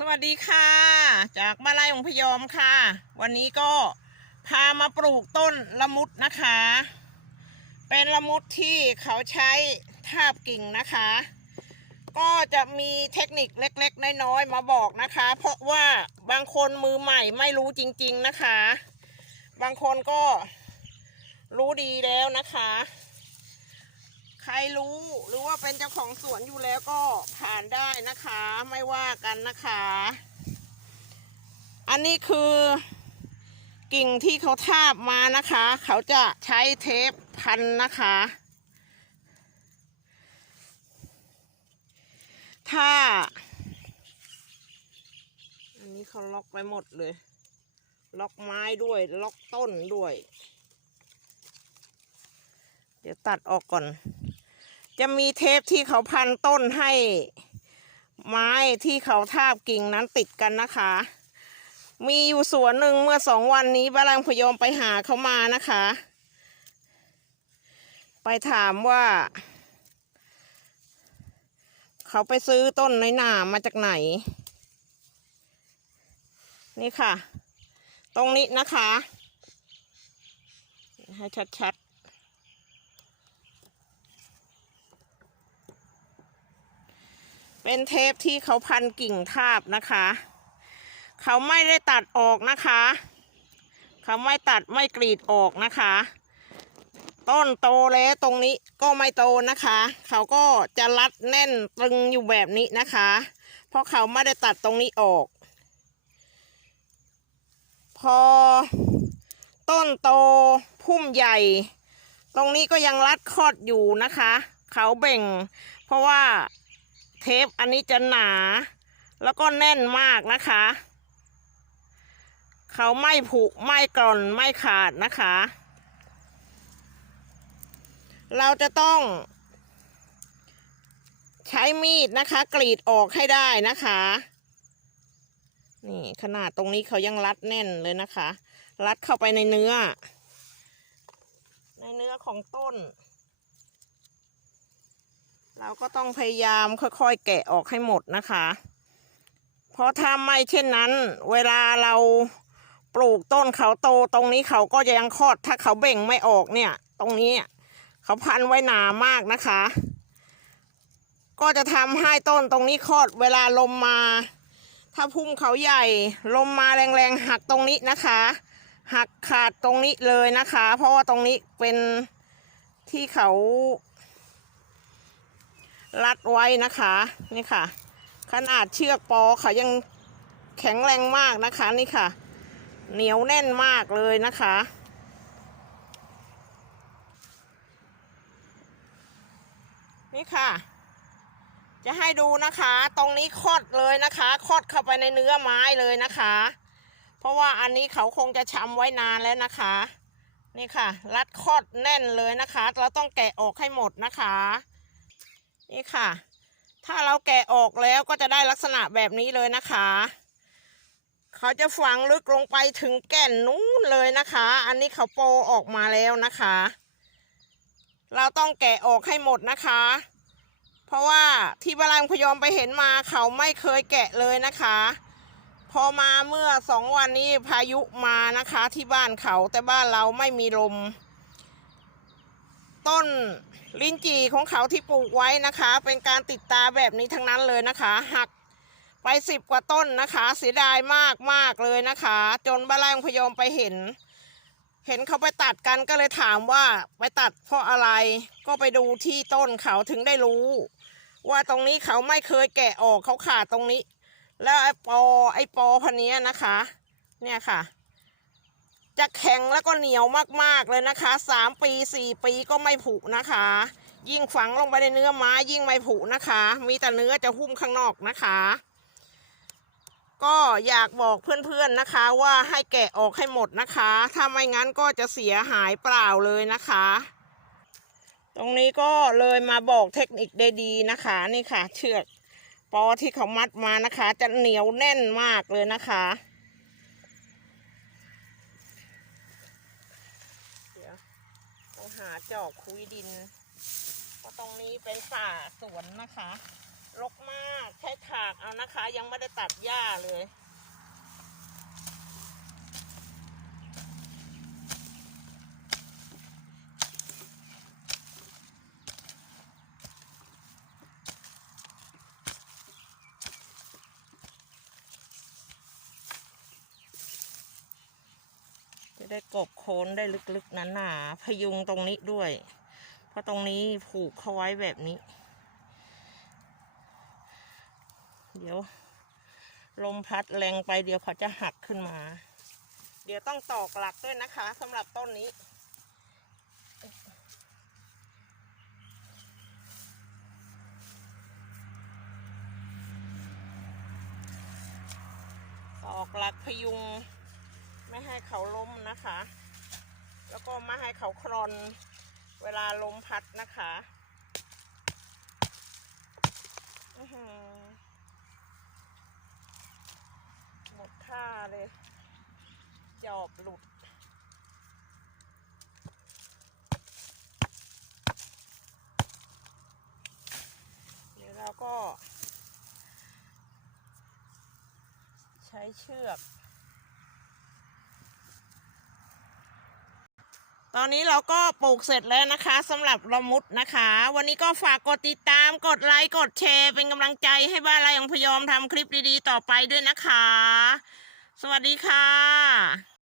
สวัสดีค่ะ จากมาลายองพยอมค่ะ วันนี้ก็พามาปลูกต้นละมุดนะคะ เป็นละมุดที่เขาใช้ทาบกิ่งนะคะ ก็จะมีเทคนิคเล็กๆ น้อยๆมาบอกนะคะ เพราะว่าบางคนมือใหม่ไม่รู้จริง ๆนะคะ บางคนก็รู้ดีแล้วนะคะ ใครรู้หรือว่าเป็นเจ้าของสวนอยู่แล้วก็ผ่านได้นะคะ ไม่ว่ากันนะคะ อันนี้คือกิ่งที่เขาทาบมานะคะ เขาจะใช้เทปพันนะคะ ถ้า อันนี้เขาล็อกไว้หมดเลย ล็อกไม้ด้วย ล็อกต้นด้วย เดี๋ยวตัดออกก่อน จะมีเทปที่เขาพันต้นให้ไม้ที่เขาทาบกิ่งนั้นติดกันนะคะ มีอยู่สวนหนึ่งเมื่อสองวันนี้บาลังพยอมไปหาเขามานะคะ ไปถามว่า เขาไปซื้อต้นในหนามาจากไหน นี่ค่ะ ตรงนี้นะคะ ให้ชัดๆ เป็นเทปที่เขาพันกิ่งทาบนะคะ เขาไม่ได้ตัดออกนะคะ เขาไม่ตัดไม่กรีดออกนะคะ ต้นโตแล้วตรงนี้ก็ไม่โตนะคะ เขาก็จะรัดแน่นตึงอยู่แบบนี้นะคะ เพราะเขาไม่ได้ตัดตรงนี้ออก พอต้นโตพุ่มใหญ่ ตรงนี้ก็ยังรัดคอดอยู่นะคะ เขาเบ่ง เพราะว่า เทปอันนี้จะหนา แล้วก็แน่นมากนะคะ เขาไม่ผุไม่กร่อนไม่ขาดนะคะ เราจะต้อง ใช้มีดนะคะ กรีดออกให้ได้นะคะนี่ขนาดตรงนี้เขายังรัดแน่นเลยนะคะ รัดเข้าไปในเนื้อ ในเนื้อของต้น เราก็ต้องพยายามค่อยๆแกะออกให้หมดนะคะ เพราะถ้าไม่เช่นนั้น เวลาเราปลูกต้นเขาโตตรงนี้เขาก็จะยังคลอดถ้าเขาเบ่งไม่ออกเนี่ย ตรงนี้เขาพันไว้หนามากนะคะ ก็จะทำให้ต้นตรงนี้คลอดเวลาลมมา ถ้าพุ่มเขาใหญ่ ลมมาแรงๆหักตรงนี้นะคะ หักขาดตรงนี้เลยนะคะ เพราะว่าตรงนี้เป็นที่เขา รัดไว้นะคะนี่ค่ะ ขนาดเชือกปอเขายังแข็งแรงมากนะคะนี่ค่ะ เหนียวแน่นมากเลยนะคะนี่ค่ะ จะให้ดูนะคะ ตรงนี้คดเลยนะคะคดเข้าไปในเนื้อไม้เลยนะคะ เพราะว่าอันนี้เขาคงจะช้ำไว้นานแล้วนะคะ นี่ค่ะ รัดคดแน่นเลยนะคะ เราต้องแกะออกให้หมดนะคะ นี่ค่ะ ถ้าเราแกะออกแล้วก็จะได้ลักษณะแบบนี้เลยนะคะ เขาจะฝังลึกลงไปถึงแก่นนู้นเลยนะคะ อันนี้เขาโปออกมาแล้วนะคะ เราต้องแกะออกให้หมดนะคะ เพราะว่าที่บาลังพยอมไปเห็นมาเขาไม่เคยแกะเลยนะคะ พอมาเมื่อสองวันนี้พายุมานะคะที่บ้านเขาแต่บ้านเราไม่มีลม ต้นลิ้นจี่ของเขาที่ปลูกไว้นะคะ เป็นการติดตาแบบนี้ทั้งนั้นเลยนะคะ หักไปสิบกว่าต้นนะคะ เสียดายมากมากเลยนะคะ จนบ้านแรงพยอมไปเห็น เห็นเขาไปตัดกันก็เลยถามว่าไปตัดเพราะอะไรก็ไปดูที่ต้นเขาถึงได้รู้ ว่าตรงนี้เขาไม่เคยแกะออกเขาขาดตรงนี้ แล้วไอปอไอปอพันนี้นะคะ เนี่ยค่ะ จะแข็งแล้วก็เหนียวมากๆเลยนะคะสามปีสี่ปีก็ไม่ผุนะคะ ยิ่งฝังลงไปในเนื้อไม้ยิ่งไม่ผุนะคะ มีแต่เนื้อจะหุ้มข้างนอกนะคะ ก็อยากบอกเพื่อนๆนะคะว่าให้แกะออกให้หมดนะคะ ถ้าไม่งั้นก็จะเสียหายเปล่าเลยนะคะ ตรงนี้ก็เลยมาบอกเทคนิคได้ดีนะคะนี่ค่ะ เชือกปอที่เขามัดมานะคะ จะเหนียวแน่นมากเลยนะคะ เดี๋ยวต้อง หาจอบคุยดิน ก็ตรงนี้เป็นป่าสวนนะคะรกมาก ใช้ถากเอานะคะ ยังไม่ได้ตัดหญ้าเลย ได้กบโคนได้ลึกๆหนาๆพยุงตรงนี้ด้วย เพราะตรงนี้ผูกเขาไว้แบบนี้ เดี๋ยว ลมพัดแรงไปเดี๋ยวเขาจะหักขึ้นมา เดี๋ยวต้องตอกหลักด้วยนะคะสำหรับต้นนี้ตอกหลักพยุง ไม่ให้เขาล้มนะคะ แล้วก็ไม่ให้เขาคลอนเวลาลมพัดนะคะอือหือหมดท่าเลยจอบหลุดเดี๋ยวเราก็ ใช้เชือก ตอนนี้เราก็ปลูกเสร็จแล้วนะคะสำหรับละมุดนะคะ วันนี้ก็ฝากกดติดตามกดไลค์กดแชร์เป็นกำลังใจให้บ้านไรของพยอมทำคลิปดีๆ ต่อไปด้วยนะคะ สวัสดีค่ะ